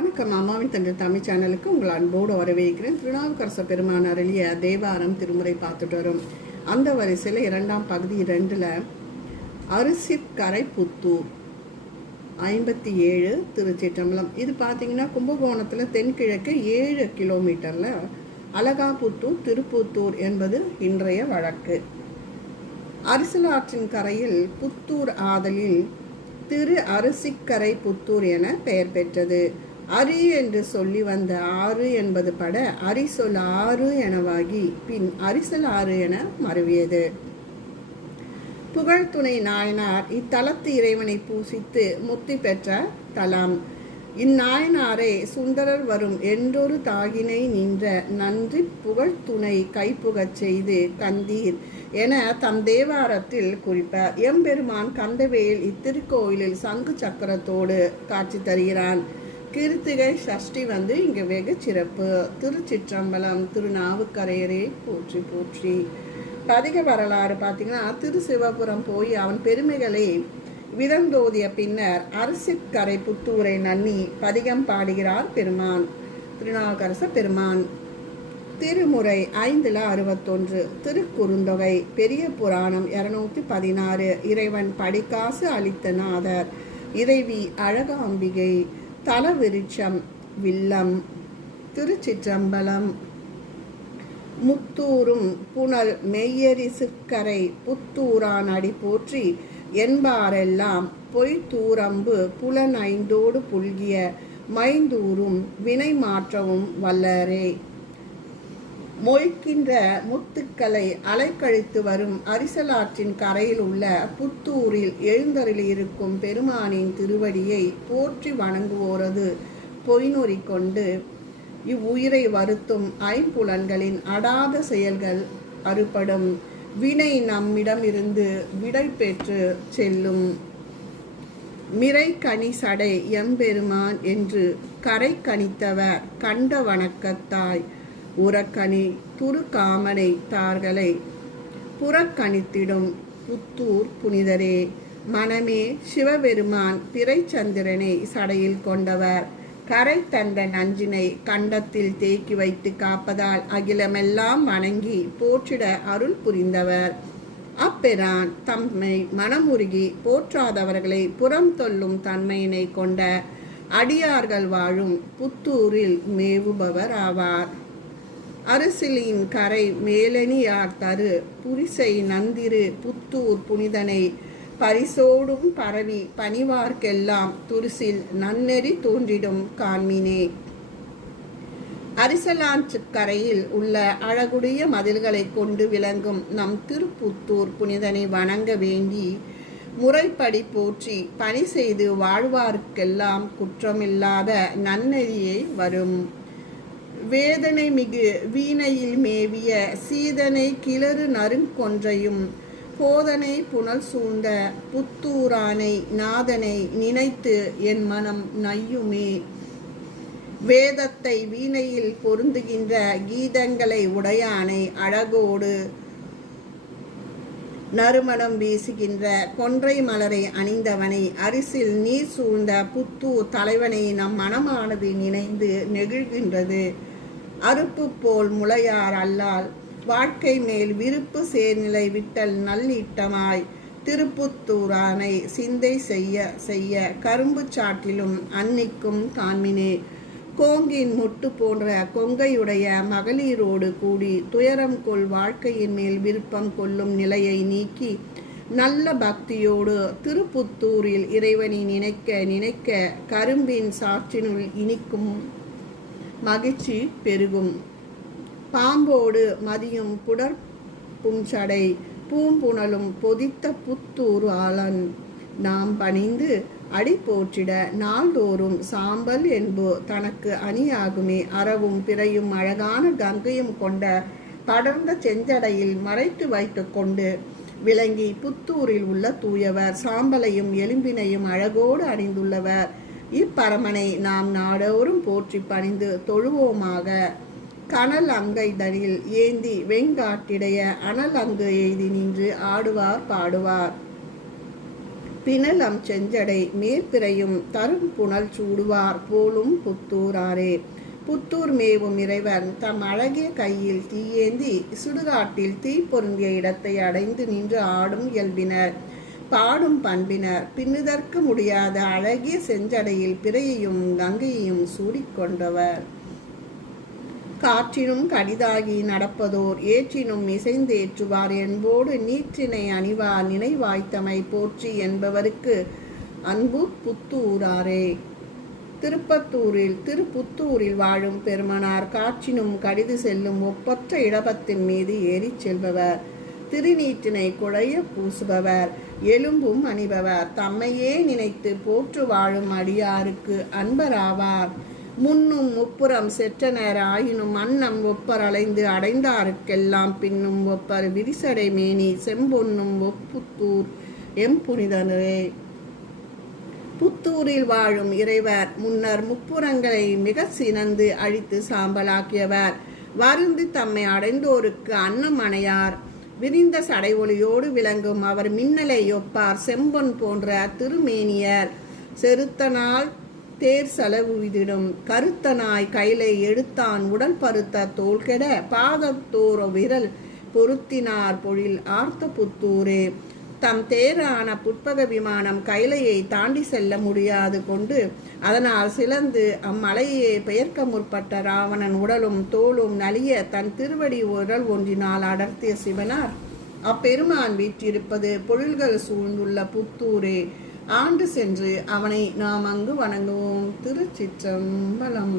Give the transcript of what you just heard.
வணக்கம். அம்மாவின் தந்தை தமிழ் சேனலுக்கு உங்கள் அன்போடு வரவேற்கிறேன். திருநாவுக்கரச பெருமான் அருளிய தேவாரம் திருமுறை பார்த்துட்டு வரும். அந்த வரிசையில் இரண்டாம் பகுதி ரெண்டில் அரிசிக்கரை புத்தூர் ஐம்பத்தி ஏழு திருச்சிற்றம்பலம். இது பார்த்தீங்கன்னா கும்பகோணத்தில் தென்கிழக்கு ஏழு கிலோமீட்டரில் அலகாபுத்தூர் திருப்புத்தூர் என்பது இன்றைய வழக்கு. அரிசலாற்றின் கரையில் புத்தூர் ஆதலில் திரு அரிசிக்கரை புத்தூர் என பெயர் பெற்றது. அரி என்று சொல்லி வந்த ஆறு என்பது பட அரிசொல் ஆறு எனவாகி பின் அரிசல் ஆறு என மறவியது புகழ்துணை நாயனார் இத்தலத்து இறைவனை பூசித்து முத்தி பெற்ற தலம். இந்நாயனாரே சுந்தரர் வரும் என்றொரு தாகினை நின்ற நன்றி புகழ்துணை கைப்புகச் செய்து கந்தீர் என தம் தேவாரத்தில் குறிப்பார். எம்பெருமான் கந்தவேல் இத்திருக்கோயிலில் சங்கு சக்கரத்தோடு காட்சி தருகிறான். கிருத்திகை சஷ்டி வந்து இங்கே வெகு சிறப்பு. திருச்சிற்றம்பலம் திருநாவுக்கரையரே போற்றி போற்றி. பதிக வரலாறு பார்த்தீங்கன்னா திரு சிவபுரம் போய் அவன் பெருமைகளை விதந்தோதிய பின்னர் அரசிக்கரை புத்தூரை நன்னி பதிகம் பாடுகிறார் பெருமான் திருநாவுக்கரச பெருமான். திருமுறை ஐந்தில் அறுபத்தொன்று திருக்குறுந்தொகை பெரிய புராணம் இருநூத்தி பதினாறு இறைவன் படிக்காசு அளித்த நாதர் இறைவி அழகாம்பிகை தலவிருட்சம் வில்லம் திருச்சிற்றம்பலம் முத்தூரும் புனல் மெய்யரிசுக்கரை புத்தூரான் அடி போற்றி என்பாரெல்லாம் பொய்த்தூரம்பு புலன் ஐந்தோடு புல்கிய மைந்தூரும் வினை மாற்றவும் வல்லரே. மொய்க்கின்ற முத்துக்களை அலைக்கழித்து வரும் அரிசலாற்றின் கரையில் உள்ள புத்தூரில் எழுந்தருளியிருக்கும் பெருமானின் திருவடியை போற்றி வணங்குவோரது பொய்நொறி கொண்டு இவ்வுயிரை வருத்தும் ஐம்புலன்களின் அடாத செயல்கள் அறுபடும். வினை நம்மிடமிருந்து விடை பெற்று செல்லும். மிரை கனி சடை எம்பெருமான் என்று கரை கணித்தவர் கண்ட வணக்கத்தாய். உறக்கணி துரு காமனை தார்களை புறக்கணித்திடும் புத்தூர் புனிதரே மனமே சிவபெருமான் பிறைச்சந்திரனை சடையில் கொண்டவர். கரை தந்த நஞ்சினை கண்டத்தில் தேக்கி வைத்து காப்பதால் அகிலமெல்லாம் வணங்கி போற்றிட அருள் புரிந்தவர். அப்பெரான் தம்மை மனமுருகி போற்றாதவர்களை புறம் தொல்லும் தன்மையினை கொண்ட அடியார்கள் வாழும் புத்தூரில் மேவுபவர் ஆவார். அரசிலின் கரை மேலணியார் தரு புரிசை நந்திரு புத்தூர் புனிதனை பரிசோடும் பரவி பணிவார்க்கெல்லாம் துரிசில் நன்னெறி தோன்றிடும் காண்மினே. அரிசலாற்றுக்கரையில் உள்ள அழகுடைய மதில்களை கொண்டு விளங்கும் நம் திருப்புத்தூர் புனிதனை வணங்க வேண்டி முறைப்படி போற்றி பணி செய்து வாழ்வார்க்கெல்லாம் குற்றமில்லாத நன்னெறியை வரும். வேதனை மிகு வீணையில் மேவிய சீதனை கிளறு நறுங்கொன்றையும் போதனை புனல் சூழ்ந்த புத்தூரானை நாதனை நினைத்து என் மனம் நையுமே. வேதத்தை வீணையில் பொருந்துகின்ற கீதங்களை உடையானை அழகோடு நறுமணம் வீசுகின்ற கொன்றை மலரை அணிந்தவனை அரிசில் நீர் சூழ்ந்த புத்தூர் தலைவனை நம் மனமானது நினைந்து நெகிழ்கின்றது. அறுப்பு போல் முளையார் அல்லால் வாழ்க்கை மேல் விருப்பு சேர்நிலை விட்டல் நல்லிட்டமாய் திருப்புத்தூரானை சிந்தை செய்ய செய்ய கரும்பு சாட்டிலும் அன்னிக்கும் காண்மினே. கோங்கின் முட்டு போன்ற கொங்கையுடைய மகளிரோடு கூடி துயரம் கொள் வாழ்க்கையின் மேல் விருப்பம் கொள்ளும் நிலையை நீக்கி நல்ல பக்தியோடு திருப்புத்தூரில் இறைவனை நினைக்க நினைக்க கரும்பின் சாற்றினுள் இனிக்கும் மகிழ்ச்சி பெருகும். பாம்போடு மதியும் புடற் புஞ்சடை பூம்புணலும் பொதித்த புத்தூர் ஆளன் நாம் பணிந்து அடி போற்றிட நாள்தோறும் சாம்பல் என்பு தனக்கு அணியாகுமே. அறவும் பிறையும் அழகான கங்கையும் கொண்ட படர்ந்த செஞ்சடையில் மறைத்து வைத்து கொண்டு விளங்கி புத்தூரில் உள்ள தூயவர் சாம்பலையும் எலும்பினையும் அழகோடு அணிந்துள்ளவர். இப்பரமனை நாம் நாடோறும் போற்றி பணிந்து தொழுவோமாக. கனல் அங்கை தனில் ஏந்தி வெங்காட்டிடைய அனல் அங்கு எய்தி நின்று ஆடுவார் பாடுவார். பிணலம் செஞ்சடை மேற்பிறையும் தரும் புனல் சூடுவார் போலும் புத்தூராரே. புத்தூர் மேவும் இறைவன் தம் அழகிய கையில் தீயேந்தி சுடுகாட்டில் தீ பொருந்திய இடத்தை அடைந்து நின்று ஆடும் இயல்பினர். பாடும் பண்பினர். பின்னுதற்கு முடியாத அழகிய செஞ்சடையில் பிறையையும் கங்கையையும் சூடிக்கொண்டவர் காற்றினும் கடிதாகி நடப்பதோர் ஏற்றினும் இசைந்தேற்றுவார் என்போடு நீற்றினை அணிவார் நினைவாய்த்தமை போற்றி என்பவருக்கு அன்பு புத்தூராரே. திருப்பத்தூரில் திருப்புத்தூரில் வாழும் பெருமனார் காற்றினும் கடிது செல்லும் ஒப்பற்ற இடபத்தின் மீது ஏறிச் செல்பவர். திருநீற்றினை குழைய பூசுபவர் எலும்பும் அணிபவர். தம்மையே நினைத்து போற்று வாழும் அடியாருக்கு அன்பராவார். முன்னும் முப்புறம் செற்றனர் ஆயினும் அன்னம் ஒப்பர் அலைந்து அடைந்தாருக்கெல்லாம் பின்னும் ஒப்பர் விரிசடை மேனி செம்பொன்னும் ஒப்புத்தூர் எம் புனிதனரே புத்தூரில் வாழும் இறைவர் முன்னர் முப்புறங்களை மிக சினந்து அழித்து சாம்பலாக்கியவர். வருந்து தம்மை அடைந்தோருக்கு அன்னம் அணையார். விரிந்த சடை ஒளியோடு விளங்கும் அவர் மின்னலை ஒப்பார். செம்பொன் போன்ற திருமேனியர் செருத்தனால் தேர் செலவு விதிடும் கருத்தனாய் கைலை எடுத்தான் உடல் பருத்த தோல் கெட பாதத்தோர விரல் பொருத்தினார் பொழில் ஆர்த்த புத்தூரே. தம் தேரான புட்பக விமானம் கைலையை தாண்டி செல்ல முடியாது கொண்டு அதனால் சிலந்து அம்மலையை பெயர்க்க முற்பட்ட ராவணன் உடலும் தோளும் நலிய தன் திருவடி உடல் ஒன்றினால் அடர்த்திய சிவனார். அப்பெருமான் வீற்றிருப்பது பொருள்கள் சூழ்ந்துள்ள புத்தூரே. ஆண்டு சென்று அவனை நாம் அங்கு வணங்குவோம். திருச்சிற்றம்பலம்.